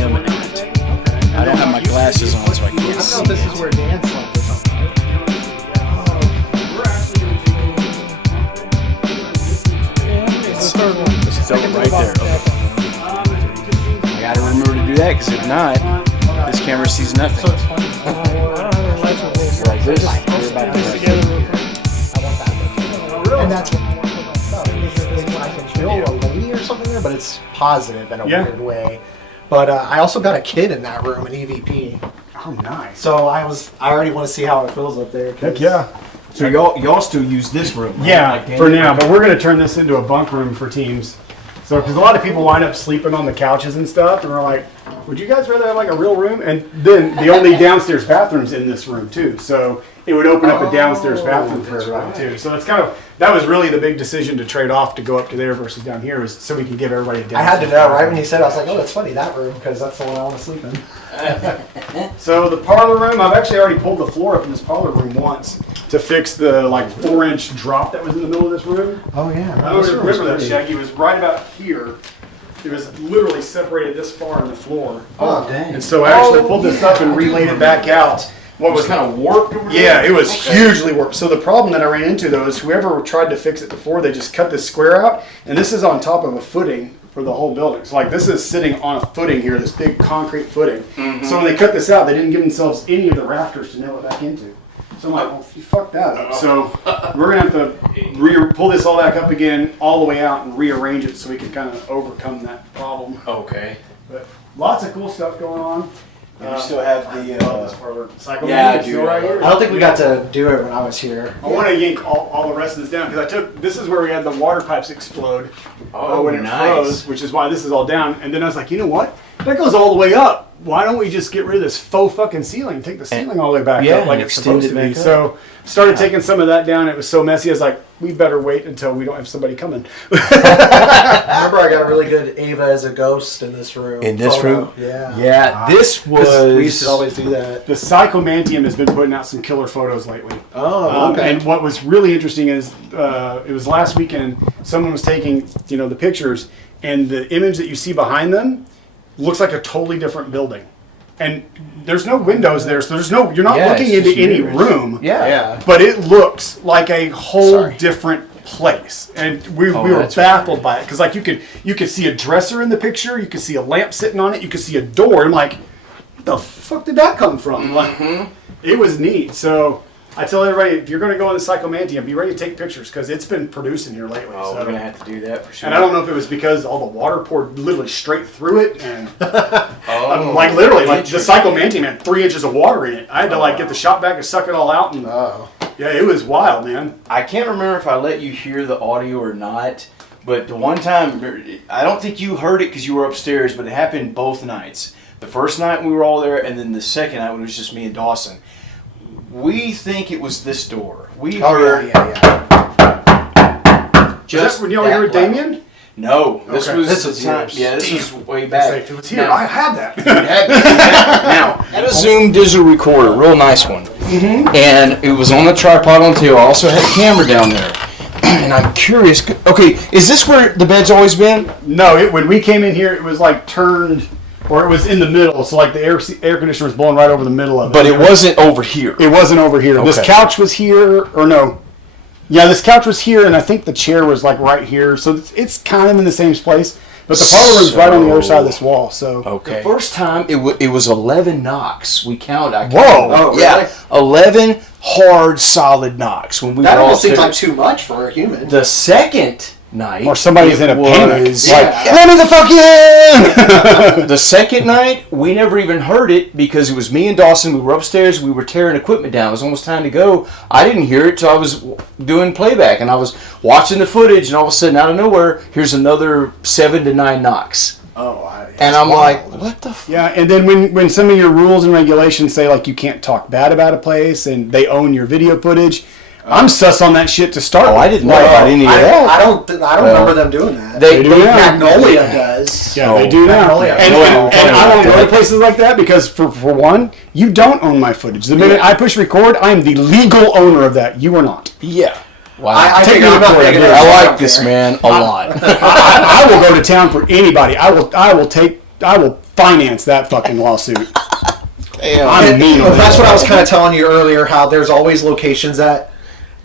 am not. I don't have my glasses on, so I can't see. I thought this is where Dan slept or something. It's the third one. It's right there. I gotta remember to do that, because if not, this camera sees nothing. So it's funny. I don't have any lights with this. Like this, We're about to put this together real quick. I want that. And that's what I want for my stuff. I can feel a lady or something there, but it's positive in a weird way. But I also got a kid in that room, an EVP. Oh, nice. So I already want to see how it feels up there. Heck yeah. So y'all still use this room, right? Yeah, Like for now, but we're going to turn this into a bunk room for teams. So, because a lot of people wind up sleeping on the couches and stuff, and we're like, would you guys rather have like a real room? And then the only downstairs bathroom's in this room too. So it would open up a downstairs bathroom for everybody too. So that's that was really the big decision to trade off to go up to there versus down here, is so we can give everybody a downstairs. I had to know, right when he said it, I was like, oh, that's funny, that room, because that's the one I want to sleep in. So the parlor room, I've actually already pulled the floor up in this parlor room once to fix the like 4-inch drop that was in the middle of this room. Oh, yeah. I don't remember that, Shaggy. It was right about here. It was literally separated this far in the floor. Oh, dang. And so I actually pulled this up and relaid it back out. What was kind of warped over there? Yeah, it was hugely warped. So the problem that I ran into, though, is whoever tried to fix it before, they just cut this square out. And this is on top of a footing for the whole building. So like this is sitting on a footing here, this big concrete footing. Mm-hmm. So when they cut this out, they didn't give themselves any of the rafters to nail it back into. So I'm like, well, you fucked that up. So we're going to have to pull this all back up again, all the way out, and rearrange it so we can kind of overcome that problem. Okay. But lots of cool stuff going on. We still have this parlor. Yeah, I do. Right here. I don't think we got to do it when I was here. I want to yank all the rest of this down because this is where we had the water pipes explode when it froze, which is why this is all down. And then I was like, you know what? That goes all the way up. Why don't we just get rid of this faux fucking ceiling? Take the ceiling all the way back up like it's supposed to be. So started taking some of that down. It was so messy. I was like, we better wait until we don't have somebody coming. I remember I got a really good Ava as a ghost in this room. In this room? Yeah. Yeah, this was... We used to always do that. The Psychomantium has been putting out some killer photos lately. Oh, okay. And what was really interesting is it was last weekend, someone was taking the pictures, and the image that you see behind them looks like a totally different building. And there's no windows there, so you're not looking into any room. Yeah. But it looks like a whole different place. And we were baffled by it. Because like you could see a dresser in the picture, you could see a lamp sitting on it, you could see a door. I'm like, where the fuck did that come from? Like, it was neat. So I tell everybody, if you're going to go in the Psychomantium, be ready to take pictures because it's been producing here lately. Oh, we're going to have to do that for sure. And I don't know if it was because all the water poured literally straight through it. And like literally, like the Psychomantium had 3 inches of water in it. I had to like get the shop vac and suck it all out. And yeah, it was wild, man. I can't remember if I let you hear the audio or not, but the one time, I don't think you heard it because you were upstairs, but it happened both nights. The first night we were all there, and then the second night when it was just me and Dawson. We think it was this door. We heard. Just when y'all hear it, Damien? No, this was yours. Yeah, this was way back. If it was here, I had that. Now, I had a Zoom digital recorder, real nice one, and it was on the tripod on the table. I also had a camera down there, and I'm curious. Okay, is this where the bed's always been? No, when we came in here, it was like turned. Or it was in the middle, so like the air conditioner was blowing right over the middle of it. But it wasn't over here. It wasn't over here. Okay. This couch was here, or no. Yeah, this couch was here, and I think the chair was like right here. So it's kind of in the same place. But the parlor room's right on the other side of this wall. So okay. The first time, it was 11 knocks. We counted. Whoa! Oh, really? Yeah, 11 hard, solid knocks. When we that almost seems like too much for a human. The second night, or somebody's in a panic. Let me the fuck in! The second night, we never even heard it because it was me and Dawson. We were upstairs. We were tearing equipment down. It was almost time to go. I didn't hear it, so I was doing playback, and I was watching the footage, and all of a sudden, out of nowhere, here's another 7 to 9 knocks. And I'm like, what the fuck? Yeah, and then when some of your rules and regulations say, like, you can't talk bad about a place, and they own your video footage, I'm sus on that shit to start. Oh, I didn't know about any of that. I don't remember them doing that. They do now. Magnolia does. Yeah, they do now. And I won't go to places like that because, for one, you don't own my footage. The minute I push record, I am the legal owner of that. You are not. Yeah. Wow. I like this man a lot. I will go to town for anybody. I will take finance that fucking lawsuit. Damn. I'm mean. That's what I was kind of telling you earlier. How there's always locations that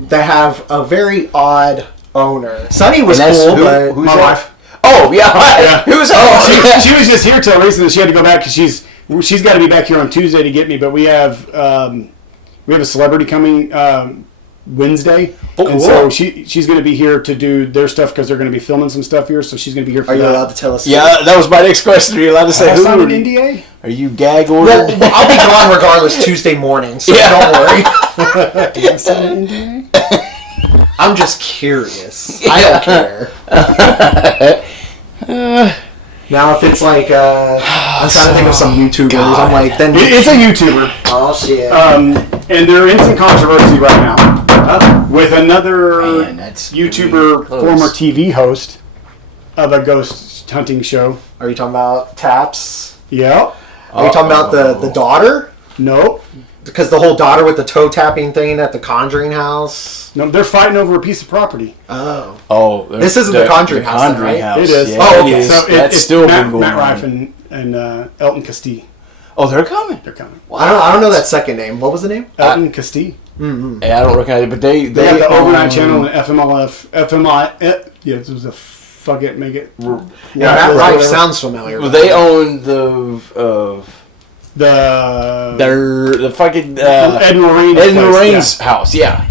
have a very odd owner. Sunny was cool, but my wife. Oh yeah. Who's she was just here till recently. She had to go back because she's got to be back here on Tuesday to get me. But we have a celebrity coming Wednesday, and so she's going to be here to do their stuff because they're going to be filming some stuff here. So she's going to be here for Are you that. allowed to tell us? Yeah, that was my next question. Are you allowed to say who? Signed an NDA? Are you gag ordered? Well, I'll be gone regardless Tuesday morning, so don't worry. Did I sign an NDA? I'm just curious. I don't care. Now, if it's like, I'm trying to think of some YouTubers. God. I'm like, then It's a YouTuber. oh shit. And they're in some controversy right now with another Man, that's YouTuber, really close. former TV host of a ghost hunting show. Are you talking about Taps? Yep. Are you talking about the daughter? Nope. Because the whole daughter with the toe tapping thing at the Conjuring house. No, they're fighting over a piece of property. Oh. Oh, This isn't the Conjuring House, then, right? House. It is. Yeah, Oh, okay. it is. So That's it's still Matt, been going Matt on. Rife and Elton Castille. Oh, they're coming. They're coming. I don't know that second name. What was the name? Elton Castille. Yeah, I don't recognize it, but they They have the overnight channel and FMI. Yeah, it was a fuck it, make it. Yeah, Yeah, Matt Rife whatever. sounds familiar. Well, they own the fucking Ed and Lorraine's Ed and place, Lorraine's house. Yeah,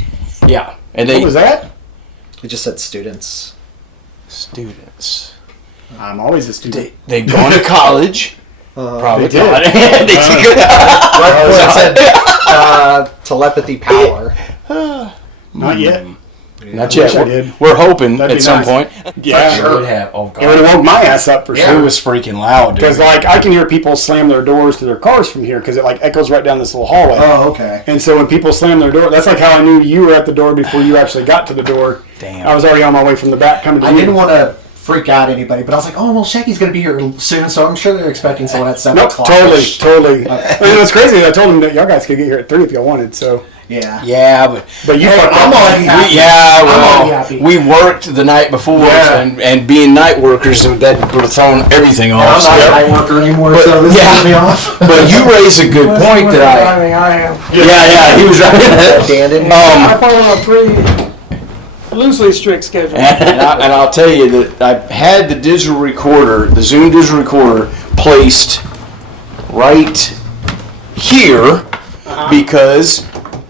and they What was that? It just said students. students. I'm always a student. They've gone to college. Probably They did. not. They took Right before it said telepathy power. Not yet. Not I yet. wish I did. We're hoping That'd at be some nice. point. Yeah. It would have. Oh It would god. have woke my ass up for It sure. was freaking loud, dude. Because like I can hear people slam their doors to their cars from here because it like echoes right down this little hallway. Oh, okay. And so when people slam their door, that's like how I knew you were at the door before you actually got to the door. Damn. I was already on my way from the back coming to I you. didn't want to freak out anybody, but I was like, oh, well, Shaggy's going to be here soon, so I'm sure they're expecting someone at 7 Nope, o'clock. totally. I mean, what's crazy is I told them that y'all guys could get here at 3 if y'all wanted, so. Yeah. Yeah, but But you Hey, fucked I'm up. already happy. yeah, already well, happy. we worked the night before, Yeah. and being night workers, that would have thrown everything I'm off. not a so- night worker anymore, But- so this yeah. is me off. But you raise a good point that I am. Yeah, he was right. Dan didn't. I follow a pretty loosely strict schedule. And I'll tell you that I had the digital recorder, the Zoom digital recorder, placed right here because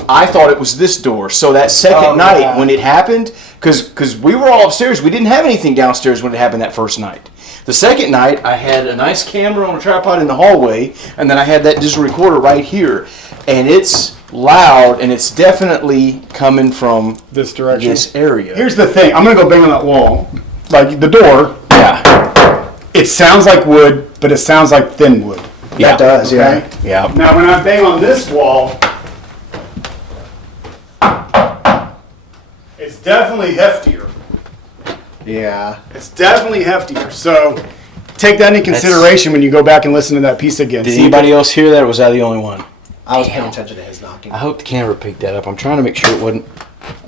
I thought it was this door. So that second night yeah. when it happened, because we were all upstairs, we didn't have anything downstairs when it happened that first night. The second night, I had a nice camera on a tripod in the hallway, and then I had that digital recorder right here. And it's loud, and it's definitely coming from This direction. this area. Here's the thing. I'm going to go bang on that wall. Like, the door, Yeah. it sounds like wood, but it sounds like thin wood. Yeah. That does, yeah. Okay? Yeah. Now, when I bang on this wall, it's definitely heftier. Yeah. It's definitely heftier. So take that into consideration when you go back and listen to that piece again. Did See anybody else hear that, or was I the only one? I was paying attention to his knocking. I hope the camera picked that up. I'm trying to make sure it wasn't.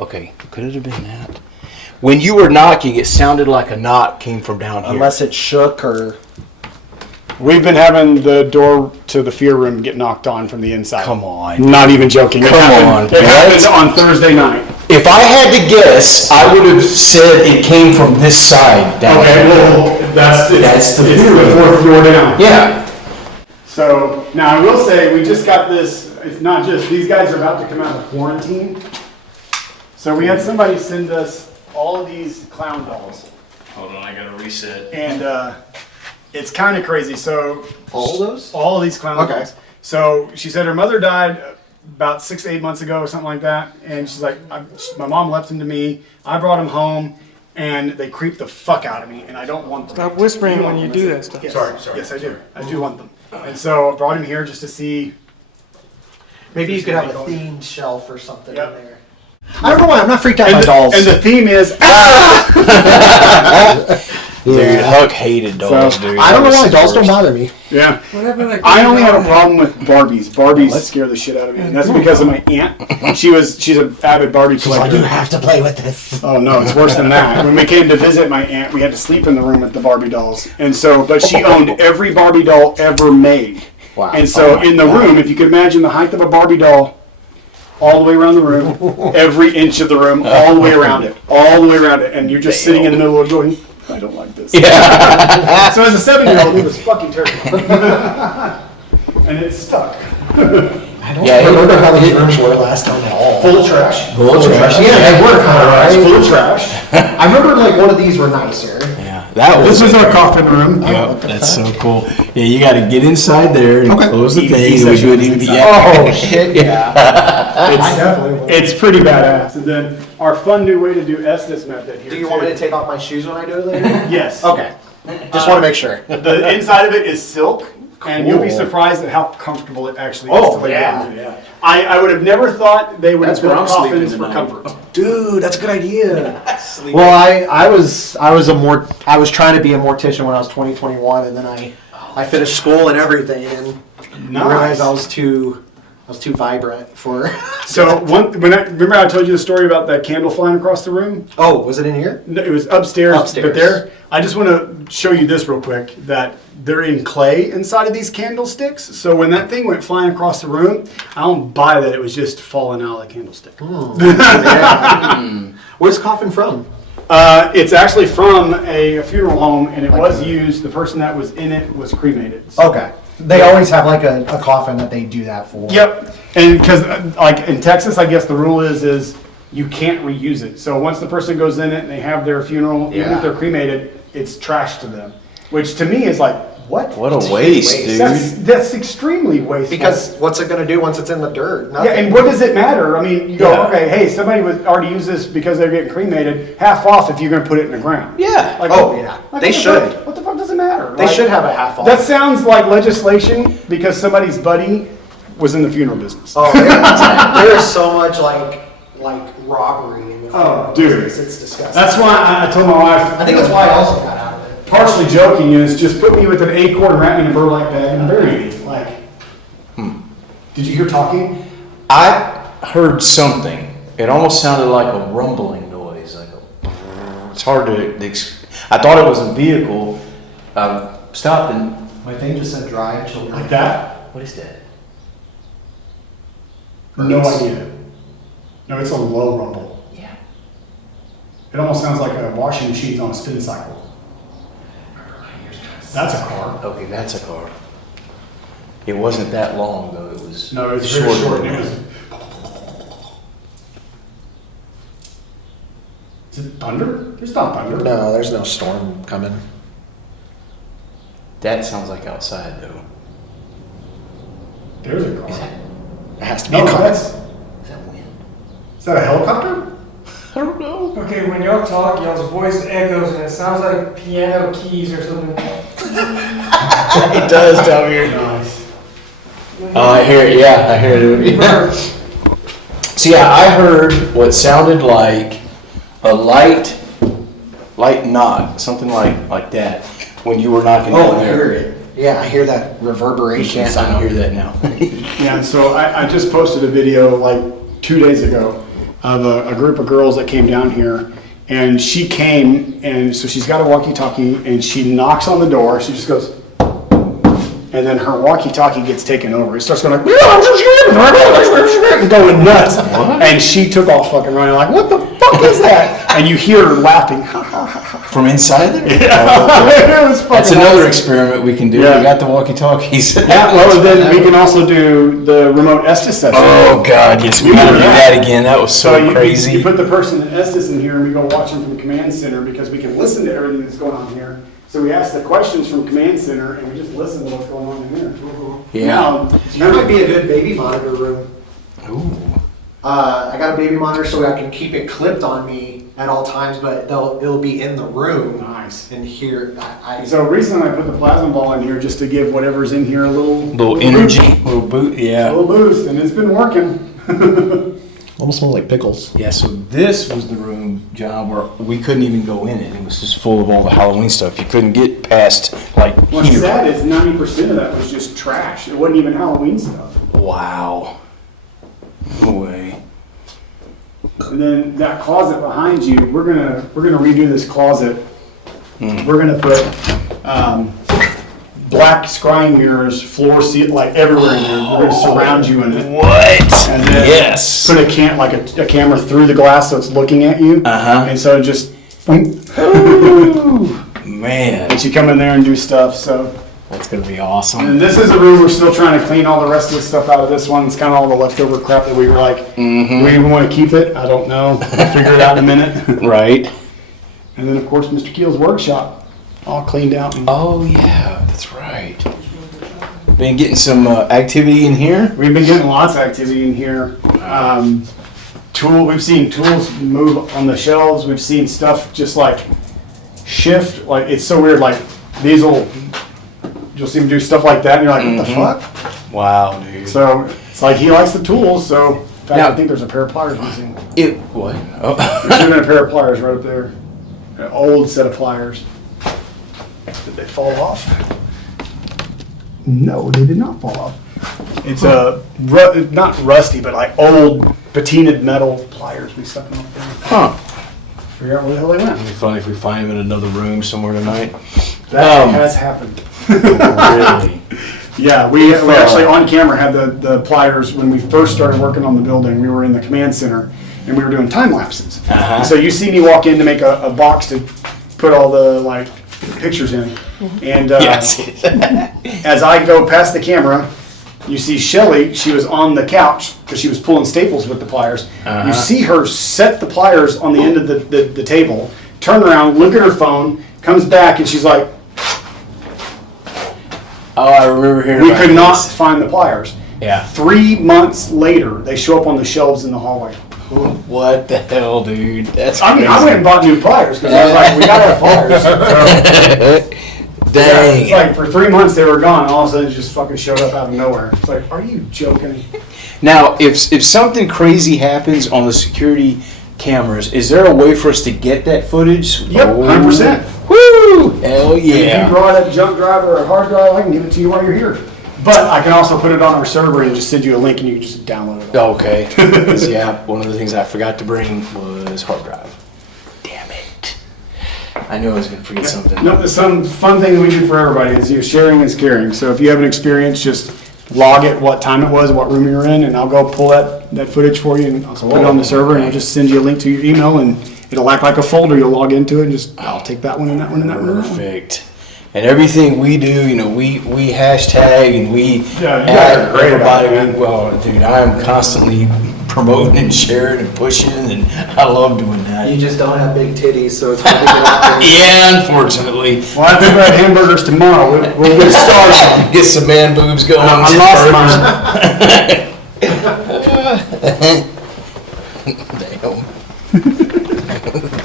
Okay, could it have been that? When you were knocking, it sounded like a knock came from down here. Unless it shook or... We've been having the door to the fear room get knocked on from the inside. Come on. Not even joking. Come on, It happened what? on Thursday night. If I had to guess, I would have said it came from this side down Okay, here. well, that's the That's the it's fear room. the fourth floor down. Yeah. So now I will say we just got this. It's not just these guys are about to come out of quarantine. So we had somebody send us all of these clown dolls, Hold on, I gotta reset. and it's kind of crazy. So All those? all of these clown Okay. dolls. So she said her mother died about 6 to 8 months ago or something like that, and she's like, my mom left him to me. I brought him home, and they creeped the fuck out of me, and I don't want them. Stop whispering You when want you them, do I that said, stuff. Yes. Sorry. Yes, I do. I do want them. And so I brought him here just to see. Maybe you could have a themed shelf or something Yep. in there. I don't know why I'm not freaked out by dolls. And the theme is Dude, Huck hated dolls, dude. I don't know why dolls don't bother me. Yeah. Whatever, like, I only have a problem with Barbies. Barbies scare the shit out of me. And that's because of my aunt. She's an avid Barbie collector. You have to play with this. Oh no, it's worse than that. When we came to visit my aunt, we had to sleep in the room with the Barbie dolls. And so, but she owned every Barbie doll ever made. Wow. And so in the room, if you could imagine the height of a Barbie doll, all the way around the room, every inch of the room, all the way around it, and you're just sitting in the middle of going, I don't like this. Yeah. So as a 7-year-old, it was fucking terrible. And it stuck. I don't remember how these rooms were last time at all. Full of trash. Full of trash. Yeah, they were kind of right. Full of trash. I remember like one of these were nicer. This was our coffin room. Yep, that's so cool. Yeah, you got to get inside there and close the thing. Oh shit! Yeah. It's pretty badass. And then our fun new way to do Estes method here. Do you want me to take off my shoes when I do it later? Yes. Okay. Just want to make sure. The inside of it is silk, and you'll be surprised at how comfortable it actually is to lay down. Yeah. I would have never thought they would have built coffins for comfort. Dude, that's a good idea. Well, I was trying to be a mortician when I was 21, and then I finished school and everything, and I realized I was too vibrant for. So remember I told you the story about that candle flying across the room? Oh, was it in here? No, it was upstairs. But there, I just want to show you this real quick, that they're in clay inside of these candlesticks. So when that thing went flying across the room, I don't buy that it was just falling out of the candlestick. Where's the coffin from? It's actually from a funeral home, and it was used. The person that was in it was cremated. So. Okay. They always have like a coffin that they do that for. Yep. And because like in Texas, I guess the rule is you can't reuse it. So once the person goes in it and they have their funeral, even if they're cremated, it's trash to them. Which to me is like, what? What a waste, dude. That's extremely wasteful. Because what's it going to do once it's in the dirt? Nothing. Yeah, and what does it matter? I mean, you go, okay, hey, somebody already used this because they're getting cremated, half off if you're going to put it in the ground. Yeah. Like, They should. What the fuck does it matter? They should have a half off. That sounds like legislation because somebody's buddy was in the funeral business. Oh, there is so much like robbery in the funeral business. It's disgusting. That's why I told my wife. I think that's why I also got out of it. Partially joking is just put me with an acorn, wrap me in a burlap bag, and bury me. Like, Did you hear talking? I heard something. It almost sounded like a rumbling noise. It's hard to. I thought it was a vehicle. Stopped and My thing just said drive children. Like that? what is that? No idea. No, it's a low rumble. Yeah. It almost sounds like a washing machine on a spin cycle. That's a car. Okay, that's a car. It wasn't that long though. It was. No, it was very short. Is it thunder? There's not thunder. No, there's no storm coming. That sounds like outside though. There's a car. It has to be No, a car. Is that wind? Is that a helicopter? I don't know. Okay, when y'all talk, y'all's voice echoes and it sounds like piano keys or something. It does down here. Nice. Oh, I hear it. Yeah, I hear it. So yeah, I heard what sounded like a light knock, something like that, when you were knocking on I there. hear it. Yeah, I hear that reverberation I sound. hear that now. Yeah, and so I just posted a video like 2 days ago of a group of girls that came down here, and she came, and so she's got a walkie-talkie, and she knocks on the door. She just goes, and then her walkie-talkie gets taken over. It starts going like, going nuts. What? And she took off fucking running like, what the fuck is that? And you hear her laughing. From inside there? It was fucking That's another awesome. experiment we can do. Yeah. We got the walkie-talkies. Yeah, well, then we can also do the remote Estes session. Oh God, yes, we gotta do that again. That was so you, crazy. You put the person in Estes in here, and we go watch them from command center because we can listen to everything that's going on here. So we ask the questions from command center, and we just listen to what's going on in here. Yeah. Now, That might be a good baby monitor room. Ooh. I got a baby monitor so I can keep it clipped on me at all times, but it'll be in the room. Nice. And here, So recently I put the plasma ball in here just to give whatever's in here a little Little energy, little boot. a Yeah. little boost, and it's been working. Almost smells like pickles. Yeah, so this was the room, John, where we couldn't even go in it. It was just full of all the Halloween stuff. You couldn't get past, like, What's here. sad is 90% of that was just trash. It wasn't even Halloween stuff. Wow. No way. And then that closet behind you, we're gonna redo this closet. We're gonna put black scrying mirrors, floor seat, like everywhere in there. We're gonna surround you in it. What? And then Yes. put a camera through the glass so it's looking at you. And so it just Man. lets you come in there and do stuff. So. That's going to be awesome. And this is a room we're still trying to clean all the rest of the stuff out of this one. It's kind of all the leftover crap that we were like, do we even want to keep it? I don't know. We'll figure it out in a minute. Right. And then, of course, Mr. Keel's workshop, all cleaned out. Oh, yeah, that's right. Been getting some activity in here? We've been getting lots of activity in here. We've seen tools move on the shelves. We've seen stuff just like shift. Like, it's so weird. Like, you'll see him do stuff like that, and you're like, what the fuck? Wow, dude. So it's like he likes the tools. So in fact, Now- I think there's a pair of pliers missing. What? Oh. There's even a pair of pliers right up there. An old set of pliers. Did they fall off? No, they did not fall off. It's not rusty, but like old patinaed metal pliers. We stuck them up there. Huh. Figure out where the hell they went. It'd be funny if we find him in another room somewhere tonight. That has happened. Really? Yeah, we actually on camera had the pliers when we first started working on the building. We were in the command center and we were doing time lapses. And so you see me walk in to make a box to put all the like pictures in, and as I go past the camera, you see Shelly. She was on the couch because she was pulling staples with the pliers. You see her set the pliers on the end of the table, turn around, look at her phone, comes back, and she's like, Oh, I remember hearing we about could not this. find the pliers. Yeah. 3 months later, they show up on the shelves in the hallway. What the hell, dude? That's I mean, crazy. I went and bought new pliers because I was like, we gotta have pliers. So, Dang. it's like for 3 months they were gone. All of a sudden, it just fucking showed up out of nowhere. It's like, are you joking? Now, if something crazy happens on the security cameras, is there a way for us to get that footage? Yep, 100%. Woo! Hell If yeah. you brought a jump drive or a hard drive, I can give it to you while you're here. But I can also put it on our server and just send you a link and you can just download it. Okay. 'Cause, yeah, one of the things I forgot to bring was hard drive. Damn it. I knew I was going to forget something. No, there's some fun thing we do for everybody is sharing is caring. So if you have an experience, just log it, what time it was, what room you were in, and I'll go pull that footage for you and I'll put it on the server and I'll just send you a link to your email and it'll act like a folder. You'll log into it and just, I'll take that one and that one and that one. Perfect. And everything we do, you know, we hashtag and we Yeah, you guys are great about everybody. it. Well, dude, I am constantly promoting and sharing and pushing, and I love doing that. You just don't have big titties, so it's hard to get out there. Yeah, unfortunately. Well, I think we're at hamburgers tomorrow. We'll get started. Get some man boobs going. I some lost burgers. mine.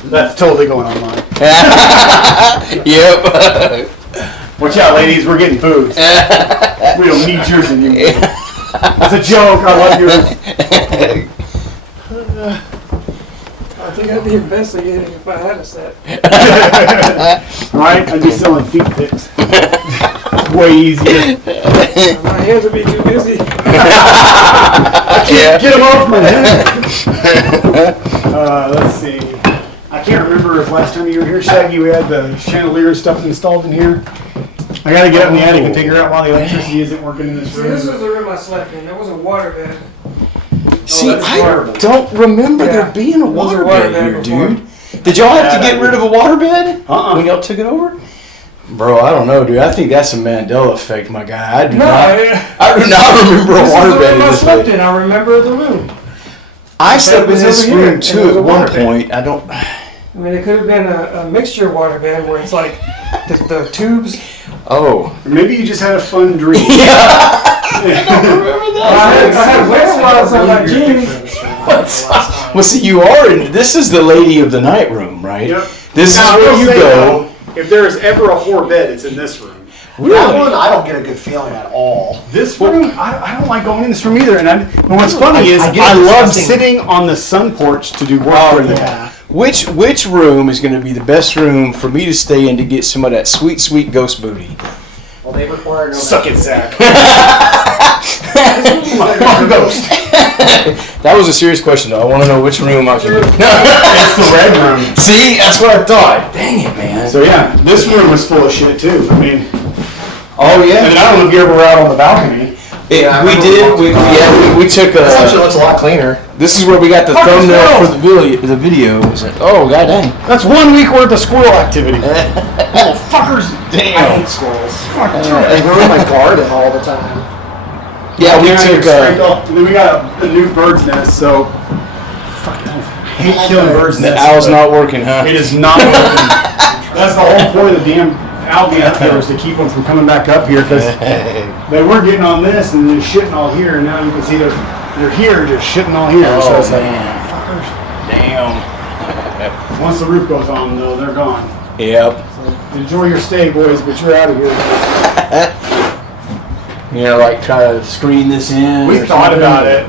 That's totally going on mine. Yep. Watch out, ladies. We're getting boobs. We don't need yours anymore. That's a joke. I love yours. I think I'd be investigating if I had a set. Right? I'd be selling feet pics. Way easier. My hands would be too busy. Yeah. Get them off my head. Let's see. I can't remember if last time you were here, Shaggy, we had the chandelier stuff installed in here. I gotta get up in the attic and figure out why the electricity isn't working in this See, this room. was the room I slept in. There was a water bed. See, that's I horrible. don't remember there Yeah. being a There was water a water bed bed here, before. dude. Did y'all have to get rid of a water bed when y'all took it over? Bro, I don't know, dude. I think that's a Mandela effect, my guy. I do not remember a This water is the bed room in I this slept way. in. I remember the room. I slept in was this over here, room and too there was at a one water bed. point. I don't. I mean, it could have been a mixture water bed where it's like the tubes. Oh. Or maybe you just had a fun dream. I had wet spots on my jeans. Well, see, you are in. This is the lady of the night room, right? Yep. This Now, is I where will you say, go. though, if there is ever a whore bed, it's in this room. Really? That one, I don't get a good feeling at all. This room, I don't like going in this room either. And what's funny is I get I love disgusting. sitting on the sun porch to do work. Yeah. Which room is going to be the best room for me to stay in to get some of that sweet, sweet ghost booty? Well, they require no. Suck it, Zach. Ghost. That was a serious question, though. I want to know which room I should be. It's the red room. See, that's what I thought. Dang it, man. So yeah, this room was full of shit too. I mean, Oh yeah. and I don't know if you ever were out on the balcony. We did. We took This actually a. looks a lot cleaner. This is where we got the Fucking thumbnail squirrels. for the video. Oh god dang. That's 1 week worth of squirrel activity. Oh fuckers! I hate squirrels. Fucking They ruin my garden all the time. Yeah, we Yeah, took. straight off. And then we got a new bird's nest. So fucking I hate killing bird's The nests. owl's but not working, huh? It is not working. That's the whole point of the damn owl being up there is to keep them from coming back up here because they were getting on this and then shitting all here, and now you can see they're here just shitting all here. So Oh it's like, man. fuckers. Damn. Once the roof goes on, though, they're gone. Yep. So enjoy your stay, boys, but you're out of here. You know, like try to screen this in. We or thought something. about it.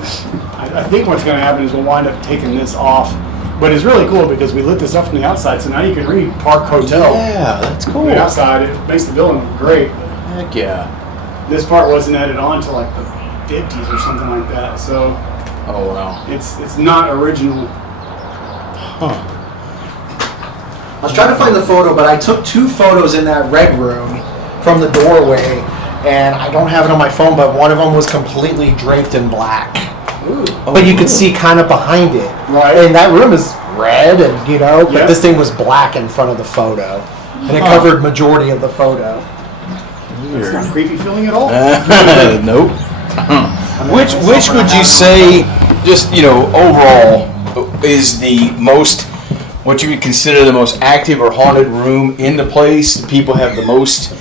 I think what's going to happen is we'll wind up taking this off. But it's really cool because we lit this up from the outside, so now you can read Park Hotel. Yeah, that's cool. From the outside, it makes the building look great. Heck yeah. This part wasn't added on until like the 50s or something like that, so Oh wow. it's not original. Huh. I was trying to find the photo, but I took 2 photos in that red room from the doorway, and I don't have it on my phone, but one of them was completely draped in black. Oh, But you could really? see kind of behind it. Right. And that room is red, and but Yeah. this thing was black in front of the photo. And it covered majority of the photo. It's not creepy feeling at all. Nope. Which would you say, just overall, is the most, what you would consider the most active or haunted room in the place? That people have the most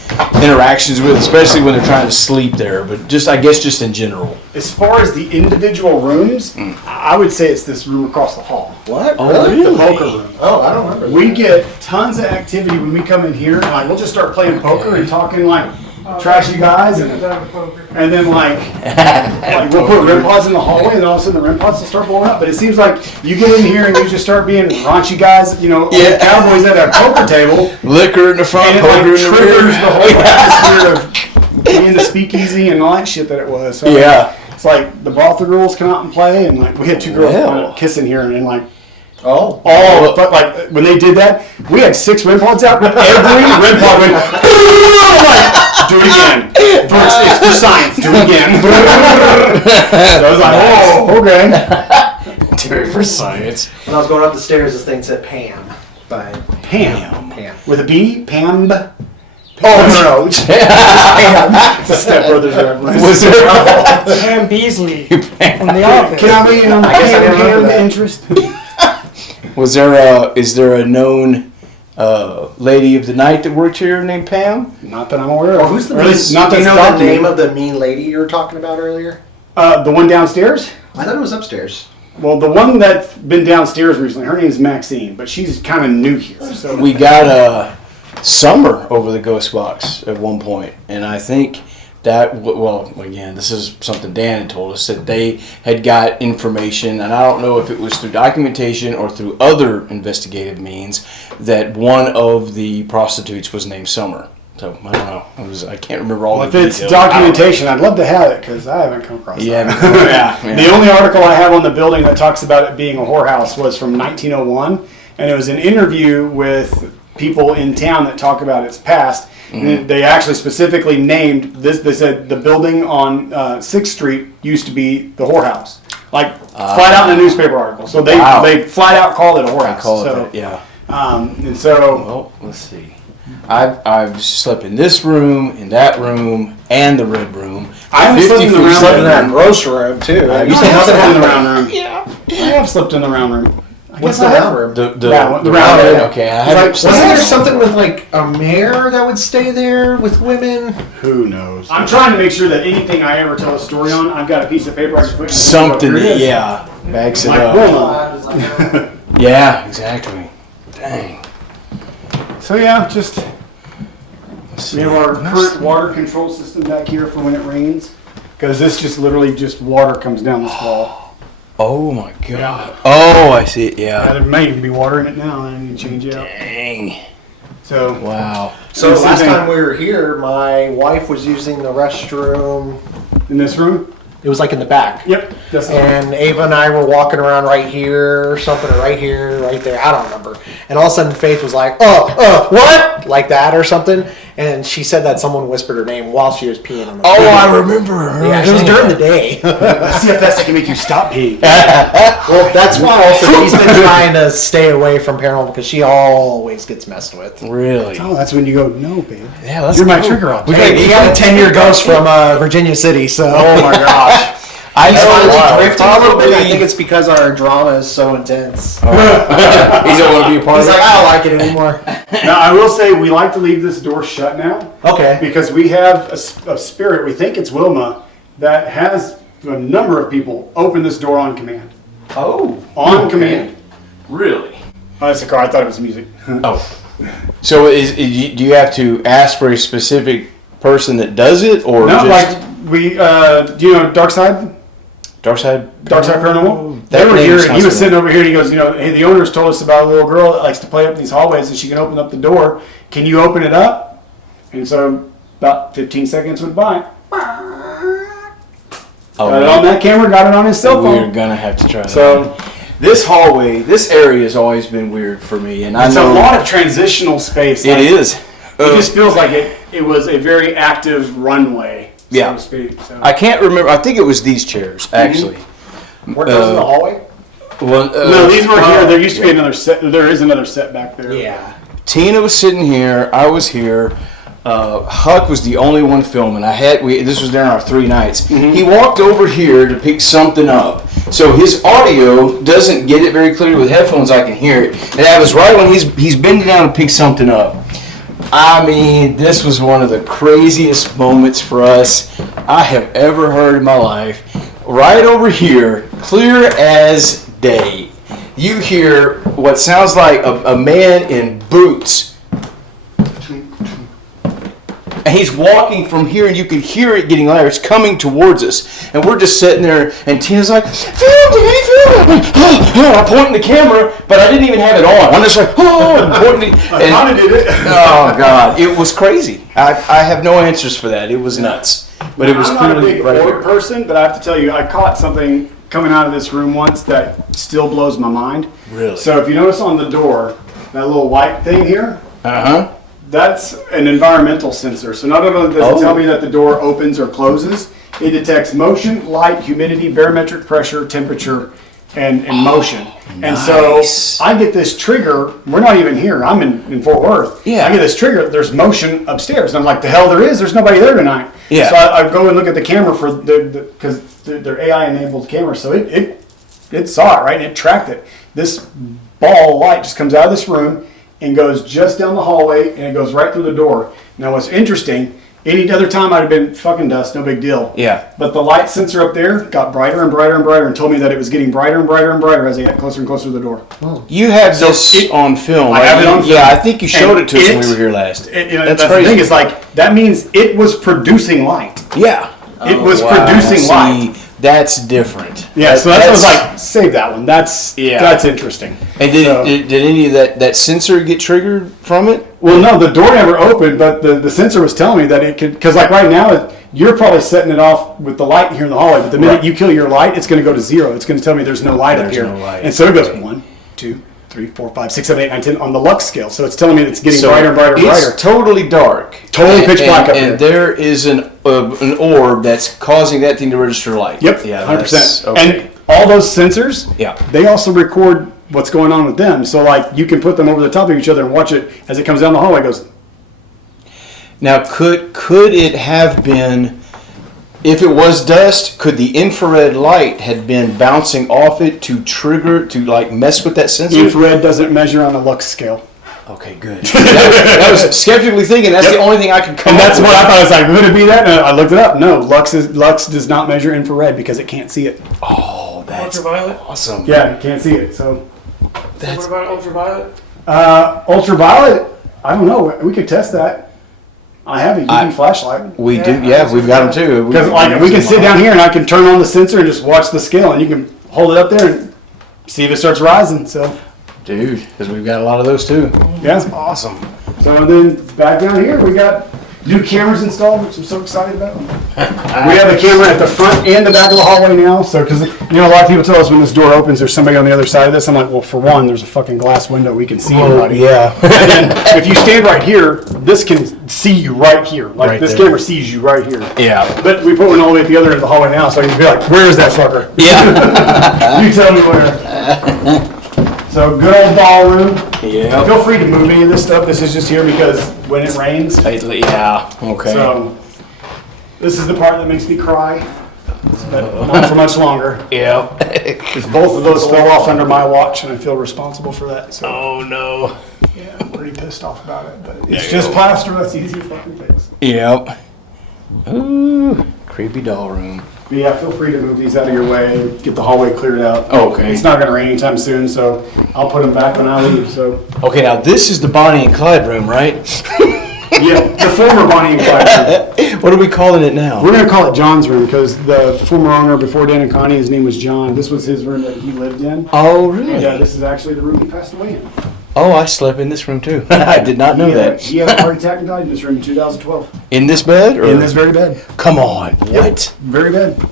interactions with, especially when they're trying to sleep there. But I guess just in general. As far as the individual rooms, I would say it's this room across the hall. What? Oh, really? really? The poker room. Oh, I don't remember. We get tons of activity when we come in here. Like we'll just start playing poker and talking like trashy guys, and then like we'll put REM pods in the hallway, and all of a sudden the REM pods will start blowing up. But it seems like you get in here and you just start being raunchy guys, Yeah. cowboys at a poker table, Liquor in the front, and it poker like in the triggers rear. the whole atmosphere of being the speakeasy and all that shit that it was. So Yeah. it's like the brothel girls come out and play, and like we had 2 girls Wow. wind up kissing here, and like. Oh. All but like when they did that, we had 6 REM pods out. Every REM pod went. I'm like, do it again. It's for science. Do it again. So I was like, oh, okay. Do it for science. When I was going up the stairs, this thing said Pam. By Pam. Pam. With a B? Pam. Oh, no. Pam. It's a Step Brothers reference. Was there? Pam Beasley from The Office. Can I be on I guess I didn't remember Pam that. interest? Is there a known lady of the night that worked here named Pam? Not that I'm aware of. Or who's the Or at least mean, not do you that's know the documented. name of the mean lady you were talking about earlier? The one downstairs? I thought it was upstairs. Well, the one that's been downstairs recently, her name's Maxine, but she's kind of new here. So We got Summer over the ghost box at one point, and I think that, well, again, this is something Dan had told us, that they had got information, and I don't know if it was through documentation or through other investigative means, that one of the prostitutes was named Summer. So, I don't know. I can't remember all Well, the if it's details. I don't know. documentation, I'd love to have it because I haven't come across Yeah, that. yeah. The only article I have on the building that talks about it being a whorehouse was from 1901, and it was an interview with people in town that talk about its past. And they actually specifically named this. They said the building on 6th Street used to be the whorehouse, like flat out in a newspaper article. So they Wow. they flat out called it a whorehouse. I call it so, that, yeah. And so Well, let's see. I've slept in this room, in that room, and the red room. I haven't slept in the 50 round slept room. In that gross room, too. I You say have nothing slept in happened. the round room. Yeah, I have slept in the round room. I What's guess the I have. round room? The Round- the round round. room. Okay, I It's haven't like- slept Wasn't in there this- something with like a mayor that would stay there with women? Who knows? I'm trying to make sure that anything I ever tell a story on, I've got a piece of paper I can put in something whatever it that, is. yeah, backs it Like, up. hold on. Yeah, exactly. Dang. So yeah, just We have our current water control system back here for when it rains. Because this just literally just water comes down this wall. Oh my god. Oh, I see it. Yeah, Yeah. there may even be water in it now. I need to change it out. Dang. So, Wow. So Same last thing. time we were here, my wife was using the restroom. in this room? It was like in the back. Yep. That's And Ava and I were walking around right here or something, or right here, right there. I don't remember. And all of a sudden, Faith was like, what? Like that or something. And she said that someone whispered her name while she was peeing on the Oh, I remember her. Yeah, it was during the day. See if that's can make you stop peeing. Well, that's why she's been trying to stay away from paranormal because she always gets messed with. Really? Oh, that's when you go, no, babe. Yeah, let's You're my go. trigger off. Hey, we got a 10-year ghost from Virginia City, so. Oh my gosh. I He's know finally drifting a little bit. I probably- think it's because our drama is so intense. He don't want to be a part He's of like, it. I don't like it anymore. Now, I will say we like to leave this door shut now Okay. because we have a spirit, we think it's Wilma, that has a number of people open this door on command. Oh. On command. Really? Oh, that's a car. I thought it was music. Oh. So do you have to ask for a specific person that does it, or No, just like we, do you know Dark Side? Dark Side? Dark Side Paranormal? That They were name here, and sounds he was familiar. sitting over here, and he goes, hey, the owners told us about a little girl that likes to play up in these hallways, and she can open up the door. Can you open it up? And so about 15 seconds went by. Oh, Got it on that camera, got it on his cell We're phone. gonna have to try that. So This hallway, this area has always been weird for me, and I it's know a lot of transitional space. it Like, is. It just feels like it was a very active runway, so Yeah. to speak. So. I can't remember. I think it was these chairs actually. Where goes in the hallway? Well, no, these were here. There used to be yeah. another set. There is another set back there. Yeah. Tina was sitting here. I was here. Huck was the only one filming. This was during our 3 nights. He walked over here to pick something up. So his audio doesn't get it very clearly with headphones. I can hear it. And that was right when he's bending down to pick something up. I mean, this was one of the craziest moments for us I have ever heard in my life. Right over here, clear as day, you hear what sounds like a man in boots. And he's walking from here, and you can hear it getting louder. It's coming towards us. And we're just sitting there, and Tina's like, film it. I'm pointing the camera, but I didn't even have it on. I'm just like, I'm pointing it. I kind of did it. Oh, God. It was crazy. I have no answers for that. It was nuts. But it was I'm not a clearly big right orb here. person, but I have to tell you, I caught something coming out of this room once that still blows my mind. Really? So if you notice on the door, that little white thing here, Uh-huh. that's an environmental sensor. So not only does it tell me that the door opens or closes, it detects motion, light, humidity, barometric pressure, temperature, and motion. And nice. so I get this trigger. We're not even here. I'm in Fort Worth. Yeah. I get this trigger. There's motion upstairs. And I'm like, the hell there is. There's nobody there tonight. Yeah. So I go and look at the camera for because they're AI-enabled cameras. So it saw it, right? And it tracked it. This ball of light just comes out of this room and goes just down the hallway, and it goes right through the door. Now, what's interesting, any other time I'd have been fucking dust, no big deal. Yeah. But the light sensor up there got brighter and brighter and brighter and told me that it was getting brighter and brighter and brighter as they got closer and closer to the door. You have this on film, I right? have it on film. Yeah, I think you showed And it to us when it- we were here last. That's the thing, is like, that means it was producing light. Yeah. It was Wow. producing See, light. That's different. Yeah, so that's what I was like, save that one. That's interesting. And So- did any of that sensor get triggered from it? Well, no, the door never opened, but the sensor was telling me that it could, because like right now, you're probably setting it off with the light here in the hallway, but the minute Right. you kill your light, it's going to go to 0. It's going to tell me there's no light up There's here. no light. And so it goes 1, 2, 3, 4, 5, 6, 7, 8, 9, 10 on the lux scale. So it's telling me it's getting So brighter and brighter and it's brighter. totally dark. Totally pitch black up here. And there is an orb that's causing that thing to register light. Yep, Yeah, 100%. okay. And all those sensors, Yeah. they also record what's going on with them. So like you can put them over the top of each other and watch it as it comes down the hallway. It goes, Now, could it have been, if it was dust, could the infrared light had been bouncing off it to trigger, to like mess with that sensor? infrared doesn't measure on a lux scale. Okay, good. that was skeptically thinking that's the only thing I could come And up that's with. what I thought. I was like, would it be that? And I looked it up. No, Lux does not measure infrared because it can't see it. Oh, that's Ultraviolet? awesome. Yeah, it can't see it. So What about ultraviolet? ultraviolet, I don't know. We could test that. I have a UV flashlight. We do, yeah, we've got them too. Because like we can sit down here and I can turn on the sensor and just watch the scale, and you can hold it up there and see if it starts rising. So, dude, because we've got a lot of those too. yeah, it's awesome. So then back down here we got new cameras installed, which I'm so excited about. We have a camera at the front and the back of the hallway now. So, because a lot of people tell us when this door opens, there's somebody on the other side of this. I'm like, well, for one, there's a fucking glass window. We can see everybody. Yeah. And if you stand right here, this can see you right here. Like Right this there. camera sees you right here. Yeah. But we put one all the way at the other end of the hallway now, so I can be like, where is that fucker? Yeah. You tell me where. So good old ballroom. Yeah. Feel free to move any of this stuff. This is just here because when it rains. Yeah. Okay. So this is the part that makes me cry. But not for much longer. Yeah. Because both of those fell off under my watch, and I feel responsible for that. So Oh no. yeah, I'm pretty pissed off about it. But There it's you just go. plaster. That's easy to fucking fix. Yep. Ooh, creepy doll room. But yeah, feel free to move these out of your way. Get the hallway cleared out. Okay. It's not going to rain anytime soon, so I'll put them back when I leave. So Okay, now this is the Bonnie and Clyde room, right? yeah, the former Bonnie and Clyde room. What are we calling it now? We're going to call it John's room because the former owner before Dan and Connie, his name was John. This was his room that he lived in. Oh, really? Yeah, this is actually the room he passed away in. Oh, I slept in this room too. I did not know that. He had a heart attack and died in this room in 2012. In this bed? Or? In this very bed. Come on. What? Very bed.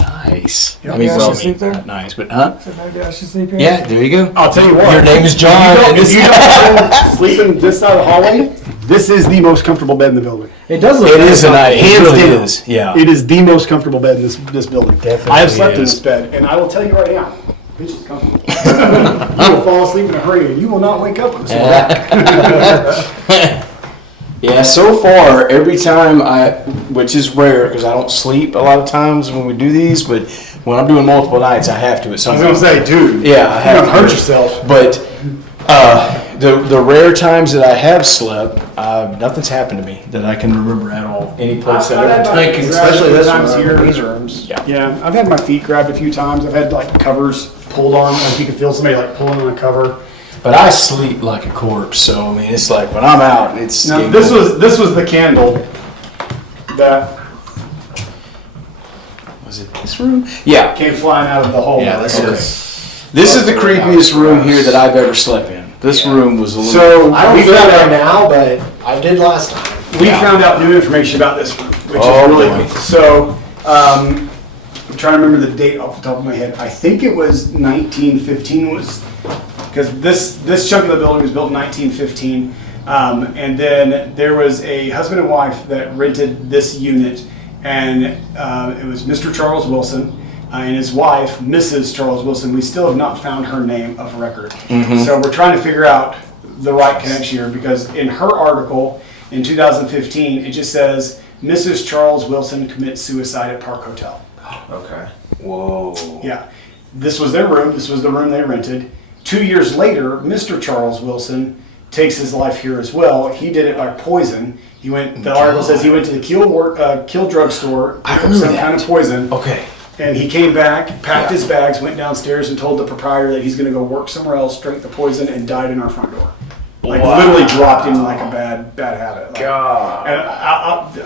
Nice. Yeah. I mean, Yeah, well, she sleep there? not nice, but huh? So maybe I should sleep here. Yeah, there you go. I'll tell you what. Your name is John. If you don't sleep this side of the hallway, this is the most comfortable bed in the building. It does look It nice. is a nice. It Hands really down. is. Yeah. It is the most comfortable bed in this building. Definitely I have slept in is. this bed, and I will tell you right now, bitch is comfortable. You will fall asleep in a hurry, and you will not wake up with a sore back. Yeah, so far, every time which is rare because I don't sleep a lot of times when we do these, but when I'm doing multiple nights, I have to at some I was point. gonna say, dude, Yeah, I you're have gonna to. hurt yourself. But the rare times that I have slept, nothing's happened to me that I can remember at all. Any place I've ever taken. Especially this times room, here. these rooms. Yeah, I've had my feet grabbed a few times. I've had like covers pulled on, like you can feel somebody like pulling on a cover. But I sleep like a corpse, so I mean, it's like when I'm out, it's. Now this was the candle that Was it this room? Yeah. came flying out of the hole. Yeah, this Okay. This is the creepiest room here that I've ever slept in. This room was a little. So I don't we feel found it right out. now, but I did last time. We Yeah. found out new information about this room, which Oh, is really boy. cool. So, I'm trying to remember the date off the top of my head. I think it was 1915 because this chunk of the building was built in 1915. And then there was a husband and wife that rented this unit, and it was Mr. Charles Wilson and his wife, Mrs. Charles Wilson. We still have not found her name of record. So we're trying to figure out the right connection here because in her article in 2015, it just says Mrs. Charles Wilson commits suicide at Park Hotel. Okay. Whoa. Yeah, this was their room. This was the room they rented. 2 years later, Mr. Charles Wilson takes his life here as well. He did it by poison. He went. The article says he went to the Kill drugstore, I picked up remember some that. kind of poison, Okay. and he came back, packed his bags, went downstairs, and told the proprietor that he's going to go work somewhere else, drank the poison, and died in our front door. Like literally dropped in like a bad habit. Like, God. and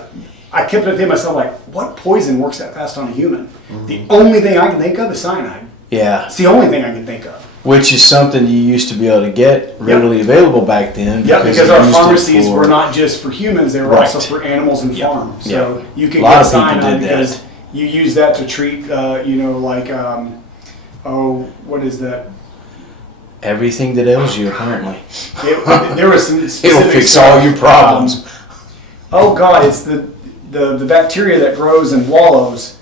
I kept it to myself like, what poison works that fast on a human? The only thing I can think of is cyanide. Yeah. It's the only thing I can think of. Which is something you used to be able to get readily available back then. Yeah, because they our used it pharmacies for- were not just for humans; they were Right. also for animals and Yeah. farms. Yeah. So you could A lot get of people cyanide did that. because you use that to treat, what is that? everything that ails you, apparently. There was some It'll specific fix stuff. all your problems. Oh God, it's the bacteria that grows in wallows.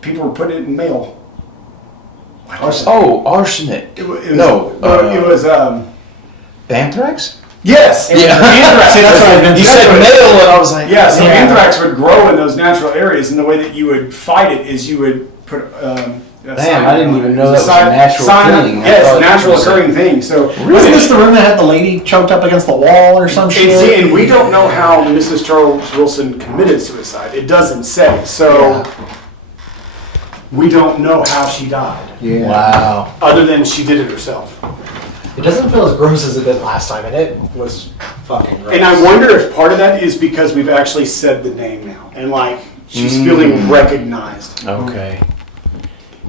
People were putting it in mail. Oh, arsenic. It was, No, it was. Anthrax? Yes. Yeah. Anthrax. See, that's what you said mail, and I was like, Yeah, so anthrax would grow in those natural areas, and the way that you would fight it is you would put. Damn, I didn't even know that was a natural thing. I Yes, thought it natural was occurring thing. So, Wasn't this the room that had the lady choked up against the wall or some shit? and we don't know how Mrs. Charles Wilson committed suicide. It doesn't say. So, we don't know how she died, Yeah. wow. other than she did it herself. It doesn't feel as gross as it did last time, and it was fucking gross. And I wonder if part of that is because we've actually said the name now, and like she's feeling recognized. Okay.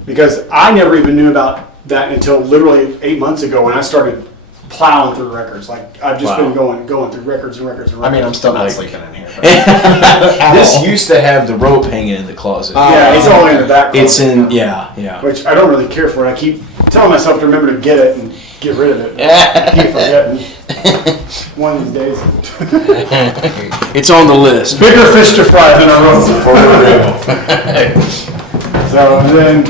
Because I never even knew about that until literally 8 months ago when I started plowing through records. Like I've just been going through records and records and records. I mean, I'm still not sleeping in here. This used to have the rope hanging in the closet. Yeah, it's all in the back. It's in, yeah. Which I don't really care for. I keep telling myself to remember to get it and get rid of it. I keep forgetting. One of these days. It's on the list. Bigger fish to fry than a rope. For real. So, and then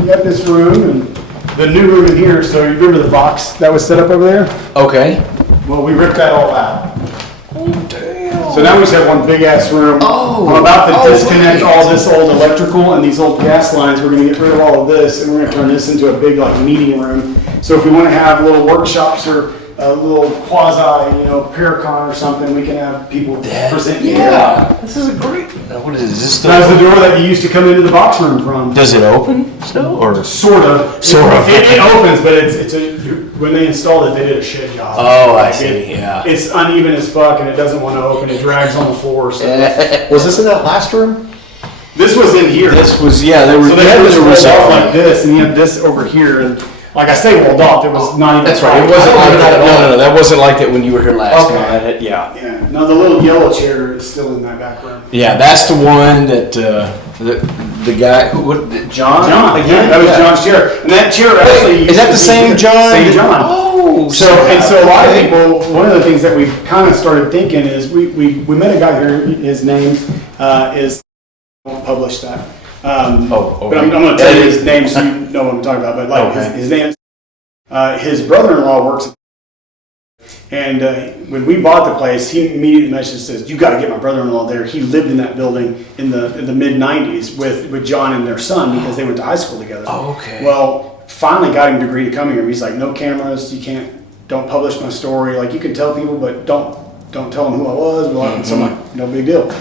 we got this room and the new room in here. So you remember the box that was set up over there? Okay. Well, we ripped that all out. So now we just have one big ass room. I'm about to disconnect all this old electrical and these old gas lines. We're going to get rid of all of this and we're going to turn this into a big like meeting room. So if we want to have little workshops or a little quasi, Paracon or something, we can have people present here. Yeah. This is a great. What is this? That's the door that you used to come into the box room from. Does it open still, or Sort of. It opens, but when they installed it, they did a shit job. Oh, I see. Yeah. It's uneven as fuck, and it doesn't want to open. It drags on the floor. So Was this in that last room? this was in here. This was There was. So they had this walled off like this, and you had this over here, and like I say, walled off. It was not even. That's right. It wasn't like that. No. That wasn't like that when you were here last. Okay. No, yeah. Yeah. No, the little yellow chair is still in that back room. Yeah, that's the one that the guy John. John. Again? That was John's chair, and that chair actually. Is that the same John? Same John. Oh. So a lot of people, one of the things that we've kind of started thinking is we met a guy here. His name is. I won't publish that. Okay. But I'm going to tell you his name so you know what I'm talking about. But like his name, his brother-in-law works at. And when we bought the place, he immediately messaged says, "You got to get my brother-in-law there." He lived in that building in the mid '90s with John and their son because they went to high school together. Oh, okay. Well, finally got him degree to come here. He's like, "No cameras. You don't publish my story. Like you can tell people, but don't tell them who I was." So I'm like, "No big deal."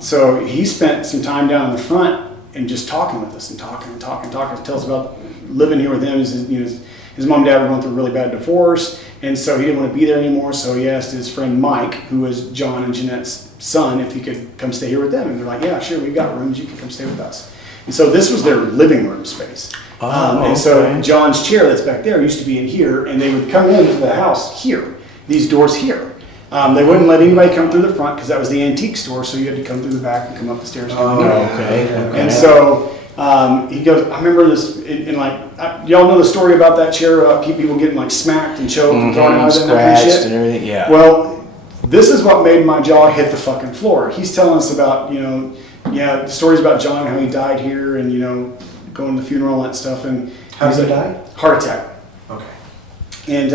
So he spent some time down in the front and just talking with us and talking. Tell us about living here with him. His mom and dad were going through a really bad divorce, and so he didn't want to be there anymore. So he asked his friend Mike, who was John and Jeanette's son, if he could come stay here with them. And they're like, "Yeah, sure, we've got rooms. You can come stay with us." And so this was their living room space. And so John's chair that's back there used to be in here, and they would come into the house here, these doors here. They wouldn't let anybody come through the front because that was the antique store, so you had to come through the back and come up the stairs. And so he goes, "I remember this, y'all know the story about that chair, people getting like smacked and choked and thrown out of it and that kind of shit?" And everything, yeah. Well, this is what made my jaw hit the fucking floor. He's telling us about, the stories about John, how he died here and, going to the funeral and that stuff. And How did he die? Heart attack. Okay. And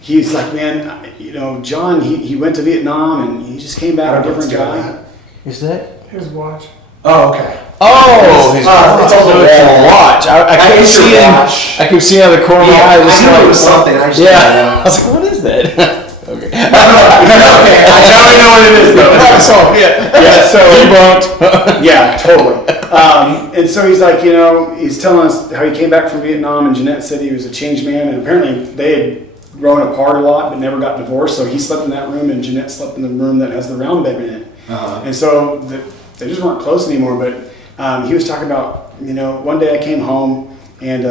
he's like, "Man, John, he went to Vietnam and he just came back a different guy." Is that? His watch. Oh, okay. Oh, it's on the wall. Watch. I kept seeing. I kept seeing out of the corner of my eye. I knew it was something. I I was like, "What is that?" Okay. Okay, I now know what it is though. Yeah, so Debunked. Yeah, totally. And so he's like, he's telling us how he came back from Vietnam, and Jeanette said he was a changed man, and apparently they had grown apart a lot but never got divorced, so he slept in that room and Jeanette slept in the room that has the round bed in it. And so they just weren't close anymore, but he was talking about, one day I came home and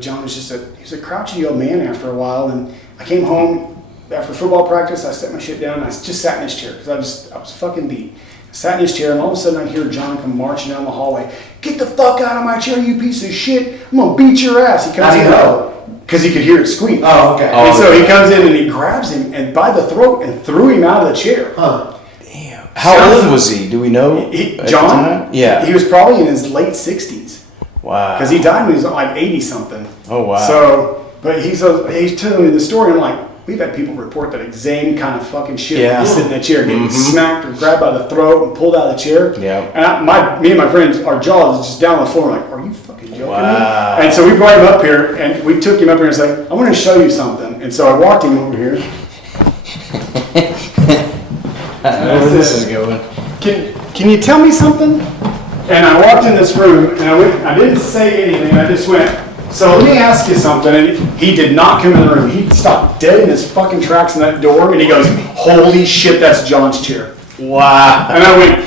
John was he was a crouchy old man after a while, and I came home after football practice. I set my shit down and I just sat in his chair because I was fucking beat. I sat in his chair and all of a sudden I hear John come marching down the hallway. "Get the fuck out of my chair, you piece of shit! I'm gonna beat your ass." He comes in because he could hear it squeak. Oh, okay. And so he comes in and he grabs him and by the throat and threw him out of the chair. Damn. How old was he? Do we know? John? Yeah. He was probably in his late 60s. Wow. Because he died when he was like 80 something. Oh wow. So, but he's telling me the story. I'm like, we've had people report that same kind of fucking shit. Yeah. He's sitting in that chair getting smacked or grabbed by the throat and pulled out of the chair. Yeah. And me and my friends, our jaws is just down on the floor. Like, are you fucking joking me? Wow. And so we brought him up here and we took him up here and said, "I want to show you something." And so I walked him over here. I know where this is going. Can you tell me something? And I walked in this room and I didn't say anything. I just went, So let me ask you something. And he did not come in the room. He stopped dead in his fucking tracks in that door, and he goes, "Holy shit, that's John's chair." Wow. And I went,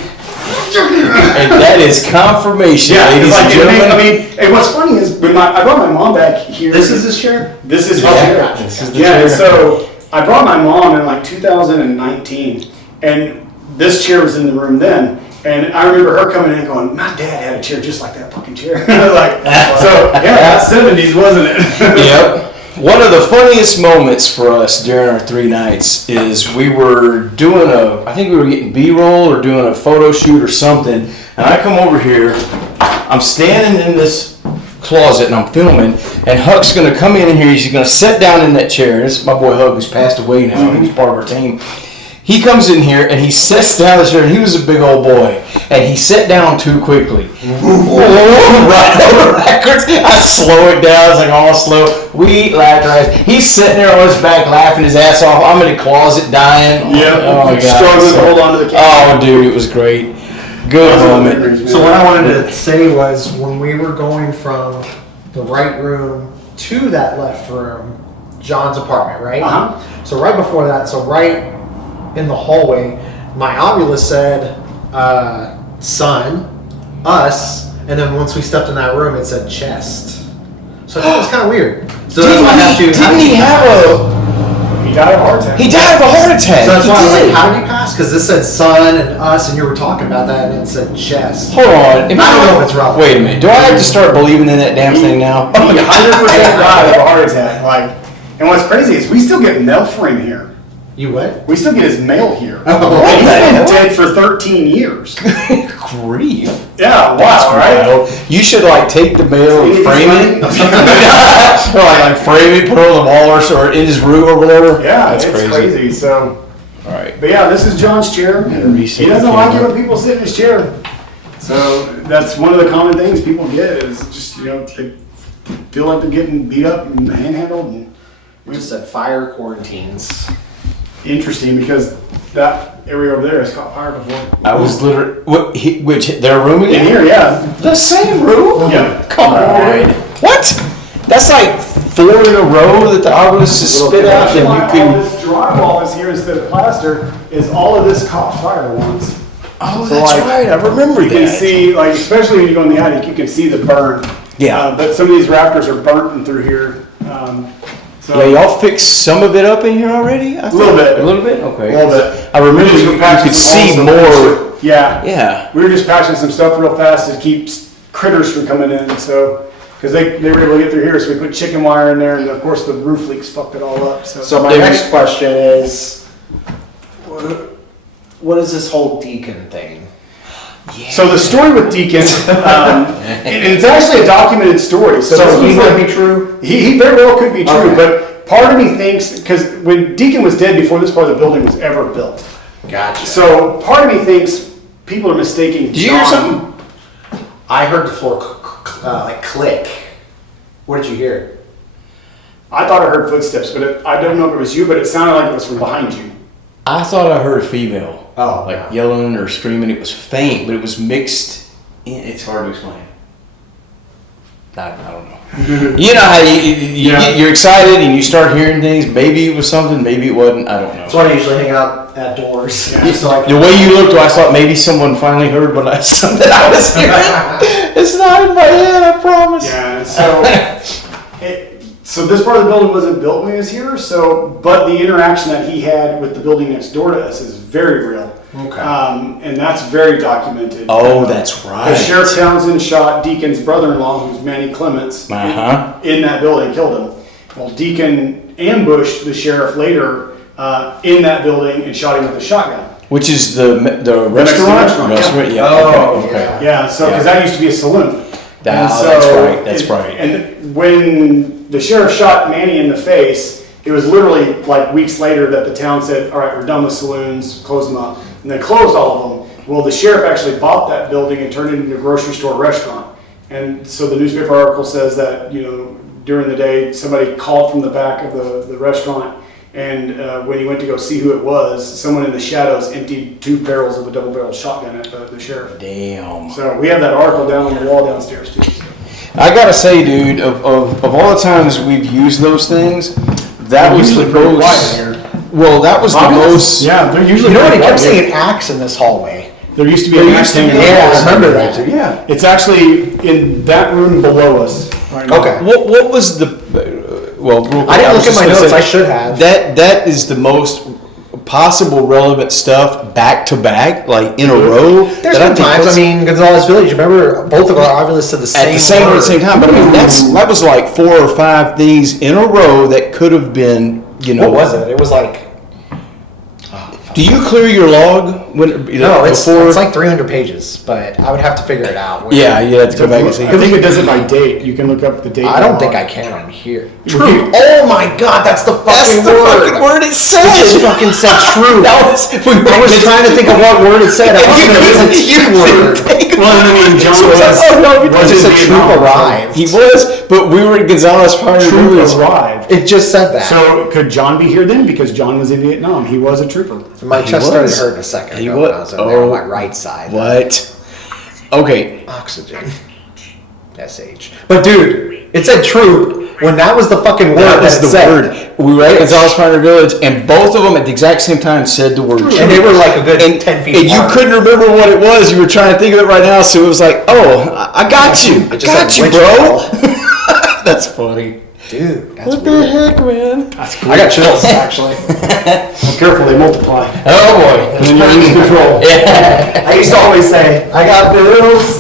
And that is confirmation, yeah, ladies and gentlemen. I mean, and what's funny is when I brought my mom back here. This is his chair? This is his Yeah, chair. this is the Yeah, chair. so I brought my mom in like 2019, and this chair was in the room then. And I remember her coming in and going, "My dad had a chair just like that fucking chair." Like, so yeah, that's 70s, wasn't it? Yep. One of the funniest moments for us during our 3 nights is we were doing I think we were getting B-roll or doing a photo shoot or something, and I come over here, I'm standing in this closet and I'm filming, and Huck's gonna come in here, he's gonna sit down in that chair. This is my boy Huck, who's passed away now, he was part of our team. He comes in here and he sits down in the chair, and he was a big old boy, and he sat down too quickly. Right over backwards. I slow it down, it's like almost slow. We laughed our ass. He's sitting there on his back laughing his ass off. I'm in the closet dying. Yeah. Oh my God. Struggling to hold on to the camera. Oh dude, it was great. Good moment. So what I wanted to say was when we were going from the right room to that left room, John's apartment, right? Uh-huh. So right before that, so right in the hallway, my Oculus said, son, us, and then once we stepped in that room, it said chest. So I thought it was kind of weird. So that's why I have to. Didn't he have a... He died of a heart attack. He died of a heart attack. So that's He why I was did. like, how did he pass? Because this said son and us, and you were talking about that, and it said chest. Hold on. I don't know if it's relevant. Wait a minute. Do I have to start believing in that damn thing now? He 100% died of a heart attack. Like, and what's crazy is we still get mail for him here. You what? We still get his mail here. Oh, And he's been what? dead for 13 years. Grief. Yeah, That's wow, right? wild. You should like take the mail and See, frame it. it's Or like frame it, put it on the wall or in his room or whatever. Yeah, That's it's crazy. So, All right. but yeah, this is John's chair. reset He doesn't the like it camera. when people sit in his chair. So that's one of the common things people get is just, they feel like they're getting beat up and manhandled. And We just said fire quarantines. interesting because that area over there has caught fire before. I was literally, which their room In again? here, yeah. The same room? Yeah. Come on. What? That's like 4 in a row that the Oculus has spit out and you All can... this drywall is here instead of plaster is all of this caught fire once. Oh, So, that's like, right. I remember You can that. see, like, especially when you go in the attic, you can see the burn. Yeah. But some of these rafters are burnt through here. So Yeah, y'all fixed some of it up in here already? I A little thought? bit. A little bit? Okay. A little bit. I remember We just you were patching could some see walls more. Yeah. Yeah. We were just patching some stuff real fast to keep critters from coming in. So, because they were able to get through here, so we put chicken wire in there, and of course the roof leaks fucked it all up. So my next question is, what is this whole deacon thing? So the story with Deacon, it's actually a documented story. So So this he was might like- be true? He very well could be true, Okay. but part of me thinks, because when Deacon was dead before this part of the building was ever built. Gotcha. So part of me thinks people are mistaking. Did you hear something? I heard the floor like click. What did you hear? I thought I heard footsteps, but I don't know if it was you, but it sounded like it was from behind you. I thought I heard a female. Oh, Like yeah. yelling or screaming. It was faint, but it was mixed. It's hard to explain. I don't know. You know how you're excited and you start hearing things. Maybe it was something, maybe it wasn't. I don't know. That's why I usually hang out at doors. Yeah. Just so I The way you looked, I thought maybe someone finally heard what something I was hearing. It's not in my head, I promise. Yeah, so this part of the building wasn't built when he was here. But the interaction that he had with the building next door to us is very real. Okay. And that's very documented. Oh, that's right. The Sheriff Townsend shot Deacon's brother-in-law, who's Manny Clements, Uh-huh. in that building, killed him. Well, Deacon ambushed the sheriff later in that building and shot him with a shotgun. Which is the next restaurant? restaurant, Yeah. Oh, Okay. yeah. Yeah, so because Yeah. that used to be a saloon. That's right. And when the sheriff shot Manny in the face, it was literally like weeks later that the town said, "All right, we're done with saloons, close them up," and they closed all of them. Well, the sheriff actually bought that building and turned it into a grocery store restaurant. And so the newspaper article says that during the day somebody called from the back of the restaurant. And when he went to go see who it was, someone in the shadows emptied 2 barrels of a double-barrel shotgun at the sheriff. Damn. So we have that article down on the wall downstairs too. So. I gotta say, dude, of all the times we've used those things, that was the most. Well, that was the most. Yeah, they're usually. You know what? He kept saying axe in this hallway. There used to be an axe hanging. Yeah, I remember that. Yeah, it's actually in that room below us. Right now. Okay. What was the? Well, real quick, I didn't was look at just my gonna notes. say, I should have. That is the most possible relevant stuff back to back, like in a row. There's been times. I mean, Gonzales Village. Remember, both of our ovulists said the same. At the same time. But I mean, that was like 4 or 5 things in a row that could have been. You know, what was it? It was like. Do you clear your log when? No, it's like 300 pages, but I would have to figure it out. Yeah, you have to go back and see. I think it does it by date. You can look up the date. I don't think I can on here. True. Oh my God, that's the fucking word. It said. It just fucking said true. I was trying to think of what word it said. I wasn't going to use a T word. Well, I mean, John was just a troop arrived. He was, but we were at Gonzales Park Troop Hotel. arrived. It just said that. So could John be here then? Because John was in Vietnam. He was a trooper. My chest started hurting a second He ago was. when I was over there on my right side. What? Okay. Oxygen. SH. But dude, it said troop when that was the fucking word That was it the said. word. We were at Gonzales Park Village, and both of them at the exact same time said the word troop. And they were like a good 10 feet And you apart. couldn't remember what it was. You were trying to think of it right now, so it was like, oh, I got you. I It just got said you, witch bro. ball. That's funny. Dude, that's What weird. the heck, man? That's cool. I got chills, actually. Well, careful, they multiply. Oh, boy. And then you're in control. Yeah. I used to always say, I got bills.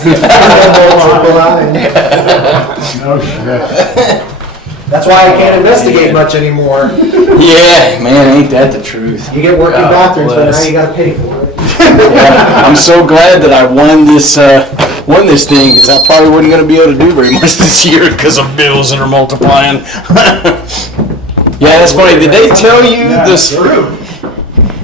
Oh, shit. That's why I can't investigate much anymore. Yeah, man, ain't that the truth? You get working God bathrooms, but bless. now you gotta pay for it. Yeah, I'm so glad that I won this thing, because I probably wasn't going to be able to do very much this year because of bills that are multiplying. Yeah, that's funny. Did they tell you this?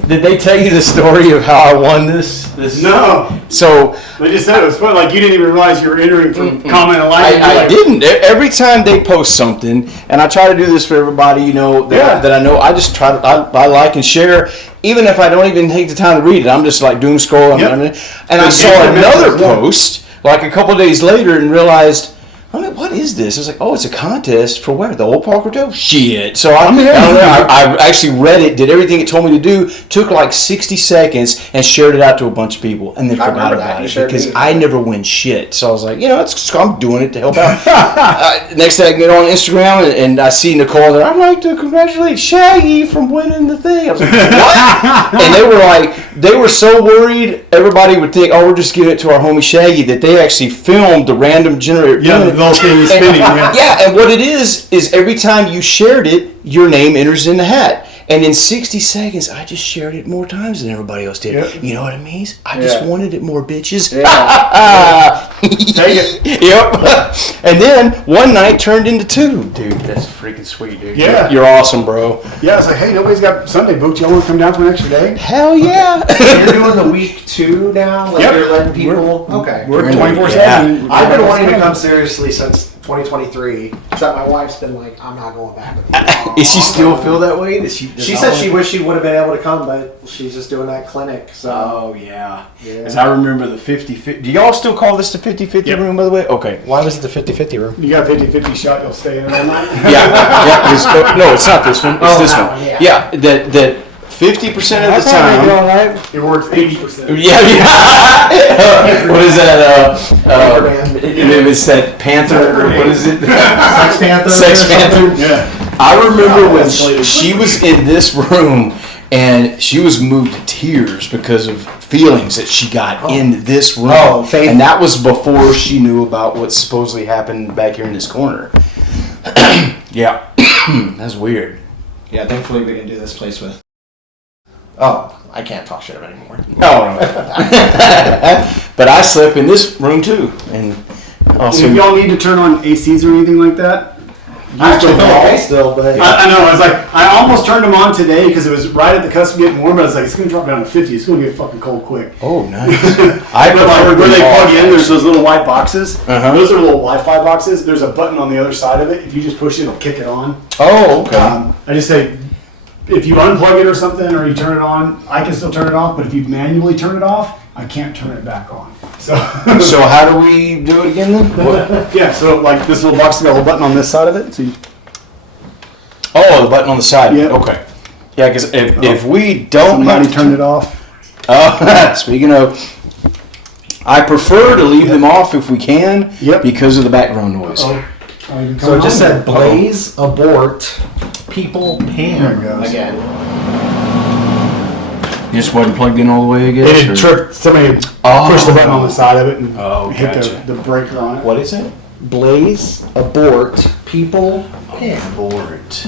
Did they tell you the story of how I won this? No. So They just said it was fun. Like you didn't even realize you were entering from comment and like. I didn't. Every time they post something, and I try to do this for everybody, you know, that I know, I just try to, I like and share, even if I don't even take the time to read it. I'm just like doom scrolling. Yep. And I saw another post like a couple days later and realized, I mean, what is this? I was like, oh, it's a contest for where? The Olde Park Hotel? Shit. So I actually read it, did everything it told me to do, took like 60 seconds and shared it out to a bunch of people and then forgot about it because I never win shit. So I was like, you know, I'm doing it to help out. Next thing I get on Instagram and I see Nicole there, I'd like to congratulate Shaggy from winning the thing. I was like, what? And they were so worried everybody would think, oh, we're just giving it to our homie Shaggy, that they actually filmed the random generator. Yeah, the little thing is spinning. Yeah, and what it is every time you shared it, your name enters in the hat. And in 60 seconds, I just shared it more times than everybody else did. Yep. You know what it means? I just wanted it more, bitches. Take it. Yep. And then one night turned into 2. Dude, that's freaking sweet, dude. Yeah. You're awesome, bro. Yeah, it's like, hey, nobody's got Sunday booked. Y'all want to come down for an extra day? Hell yeah. You're doing the week 2 now? Like Yep. you're letting people... Okay. We're Yeah. 24/7. I've been wanting to come seriously since 2023. Except my wife's been like, I'm not going back. Is she still feel that way? She said she wished she would have been able to come, but she's just doing that clinic. So Oh, yeah. Because I remember the 50-50. Do y'all still call this the 50-50 Yep. room, by the way? Okay. why was it the 50-50 room? You got a 50-50 shot, you'll stay in it all night? Yeah. No, it's not this one. It's this that one. one, yeah. Yeah, that 50% of the time. It works 80%. Yeah. What is that? Band. It's that Panther. Or what is it? Sex Panther. Sex Panther. Yeah. I remember when escalated she was in this room and she was moved to tears because of feelings that she got in this room. Oh, faith. And that was before she knew about what supposedly happened back here in this corner. Yeah. That's weird. Yeah, thankfully we can do this place with. Oh, I can't talk shit anymore. Oh, but I slept in this room too, and also If y'all need to turn on ACs or anything like that, I actually feel okay still, but I know. I was like, I almost turned them on today because it was right at the cusp of getting warm. But I was like, it's gonna drop down to 50. It's gonna get fucking cold quick. oh nice. I prefer like where they them plug off, in. There's those little white boxes. Uh-huh. Those are little Wi-Fi boxes. There's a button on the other side of it. If you just push it, it'll kick it on. Oh, okay. I just say, if you unplug it or something, or you turn it on, I can still turn it off. But if you manually turn it off, I can't turn it back on. So, So how do we do it again then? yeah. So like this little box has got a little button on this side of it. So you, Oh, the button on the side. Yep. Okay. Yeah, because if we don't somebody have turned it off. Speaking of, I prefer to leave them off if we can. Yep. Because of the background noise. So it just said blaze, abort, people, pan. There it goes. Again. You just wasn't plugged in all the way, I guess. It had tripped. Somebody pushed the button on the side of it and hit gotcha. the breaker on it. What is it? Blaze, abort, people, pan. Abort.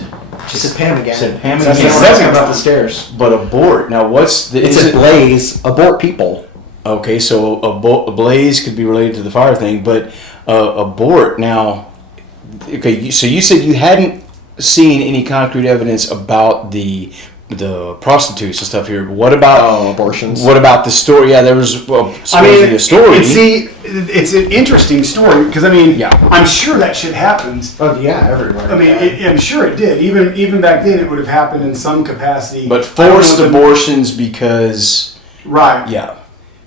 She said pan again. Said pan That's again. the second about the stairs. But abort. Now, what's the? It said blaze, abort, people. Okay, so a blaze could be related to the fire thing, but abort now. Okay, so you said you hadn't seen any concrete evidence about the prostitutes and stuff here. What about abortions? What about the story? Yeah, there was supposedly a story. It's an interesting story because Yeah. I'm sure that shit happens. Oh yeah, everywhere. I mean, I'm sure it did. Even back then, it would have happened in some capacity. But forced abortions because right? yeah.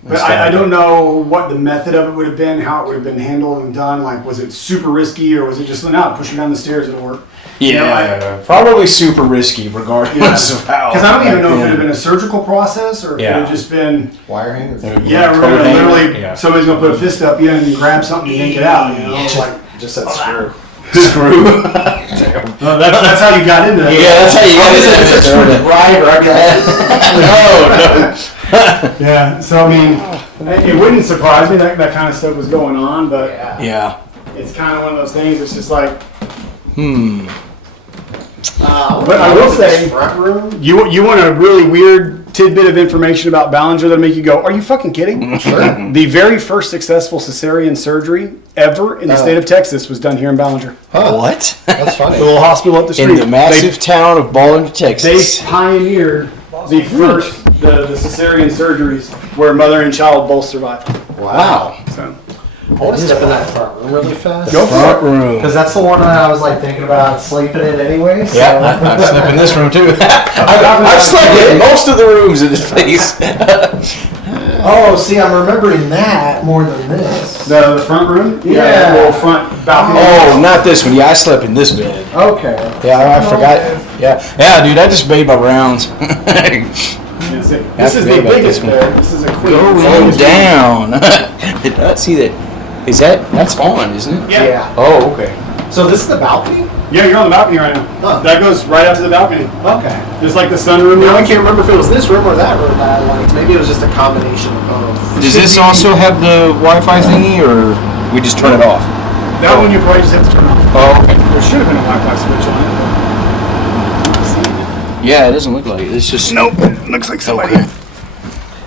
But I don't know what the method of it would have been, how it would have been handled and done. Like, was it super risky, or was it just push them down the stairs, it'll work? Yeah, probably super risky, regardless of how. Because I don't even know if it had been a surgical process or if it had just been wire hangers. Yeah, literally, somebody's gonna put a fist up you and grab something and yank it out. You know, like just that screw. Screw. That's how you got into that. Yeah, that's how you got into that. Driver. No. Yeah, so I mean, it wouldn't surprise me that kind of stuff was going on, but Yeah. it's kind of one of those things. It's just like, But I will say, front room. you want a really weird tidbit of information about Ballinger that'll make you go, "Are you fucking kidding?" Sure. The very first successful cesarean surgery ever in the state of Texas was done here in Ballinger. What? That's funny. The little hospital up the street. In the massive town of Ballinger, Texas. They pioneered the first the cesarean surgeries where mother and child both survived. Wow. So I want to step in that front room really fast. go for Front it. room. Because that's the one that I was like thinking about sleeping in anyway. So. Yeah, I've slept in this room too. I've slept in most of the rooms in this place. Oh, see, I'm remembering that more than this. The front room? Yeah. The little front balcony. Oh, not this one. Yeah, I slept in this bed. Okay. Yeah, I forgot. Yeah, dude, I just made my rounds. This is the about biggest this one. bed. This is a queen. Going down. Did not see that. That's on, isn't it? Yeah. Oh, okay. So this is the balcony? Yeah, you're on the balcony right now. Huh. That goes right out to the balcony. Okay. Just like the sunroom. Now I can't remember if it was this room or that room that I liked. Maybe it was just a combination of both. Does this also have the Wi-Fi thingy, or we just turn it off? That one you probably just have to turn off. Oh, okay. There should have been a Wi-Fi switch on it. Yeah, it doesn't look like it. It's just. Nope. Looks like somebody. Okay.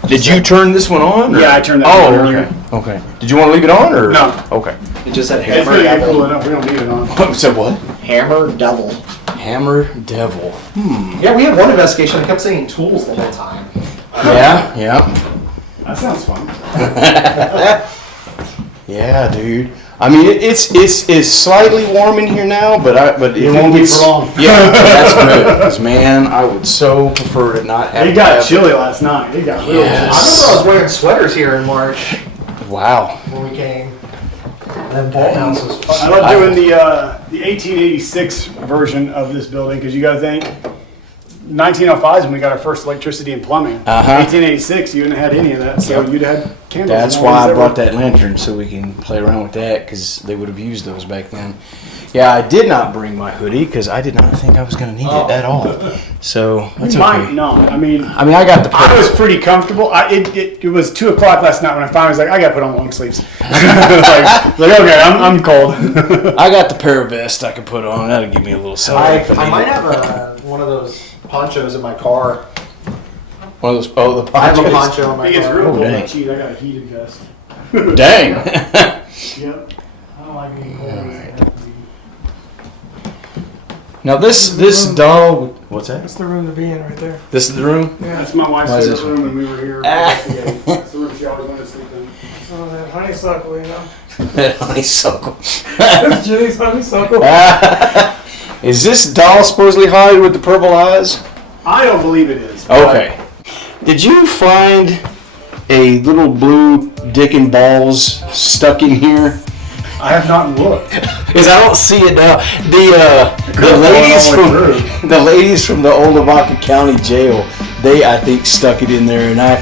Did you turn this one on? Or? Yeah, I turned that Oh, on earlier. okay. Okay. Did you want to leave it on, or? No. Okay. It just said It's hammer gonna get cool devil. enough. We don't need it on. So what? Hammer devil. Hammer Devil. Yeah, we had one investigation that kept saying tools the whole time. Yeah. That sounds fun. Yeah, dude. I mean, it's slightly warm in here now, but It won't be for long. Yeah, that's good. 'Cause, man, I would so prefer to not have. It got chilly last night. It got real I Yes. remember I was wearing sweaters here in March Wow. when we came. And that house was fun. I love doing the 1886 version of this building because you got to think 1905 is when we got our first electricity and plumbing. 1886, you wouldn't have had any of that, so you'd have had candles. That's and all why these I brought that that lantern so we can play around with that because they would have used those back then. Yeah, I did not bring my hoodie because I did not think I was going to need it at all. So that's You might okay. not. I mean, I got the. I was pretty comfortable. It was 2 o'clock last night when I finally was like, I got to put on long sleeves. like okay, I'm cold. I got the pair of vest I could put on. That'll give me a little something. I might have one of those ponchos in my car. One of those. Oh, the I have a ponchos. poncho in my It gets car. real cold. dang. I cheat. I got a heated vest. Dang. Yep. I don't like being cold. Now this doll. What's that? That's the room to be in right there. This is the room. Yeah. That's my wife's Why is favorite this room when we were here. investigating. That's the room she always wanted to sleep in. So that honeysuckle, you know. Honeysuckle. That's Jenny's honeysuckle. Is this doll supposedly haunted with the purple eyes? I don't believe it is. Okay. Did you find a little blue dick and balls stuck in here? I have not looked. Because I don't see it now. The ladies from the Olde Park County Jail, they, I think, stuck it in there, and I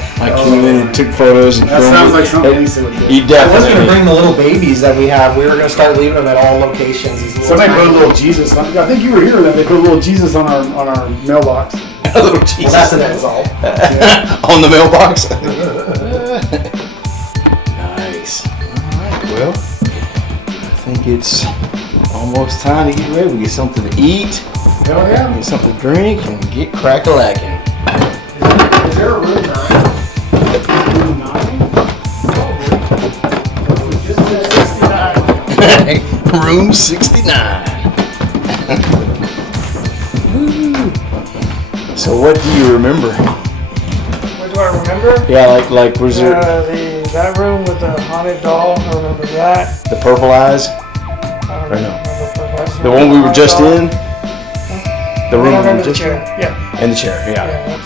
came in and took photos and That filmed sounds it. like something Lisa would do. You I was definitely. going to bring the little babies that we have. We were going to start leaving them at all locations. These little Somebody put a tiny- little Jesus on. I think you were here that they put a little Jesus on our mailbox. A little Jesus. Well, that's an insult. On the mailbox. Nice. Alright, well, I think it's almost time to get ready. We get something to eat, Hell yeah. get something to drink, and get crack-a-lacking. Is there a room 9? Room 69. Woo. So what do you remember? What do I remember? Yeah, like was there That room with the haunted doll. I remember that. the purple eyes? I don't Or no? remember. I just The remember one we were haunted just doll. in? The I room we remember were the just in? chair. Yeah. And the chair, yeah. Yeah,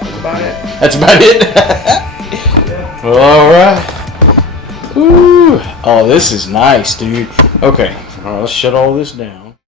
that's about it. That's about it? Yeah. Well, alright. Ooh. Oh, this is nice, dude. Okay. Alright, let's shut all this down.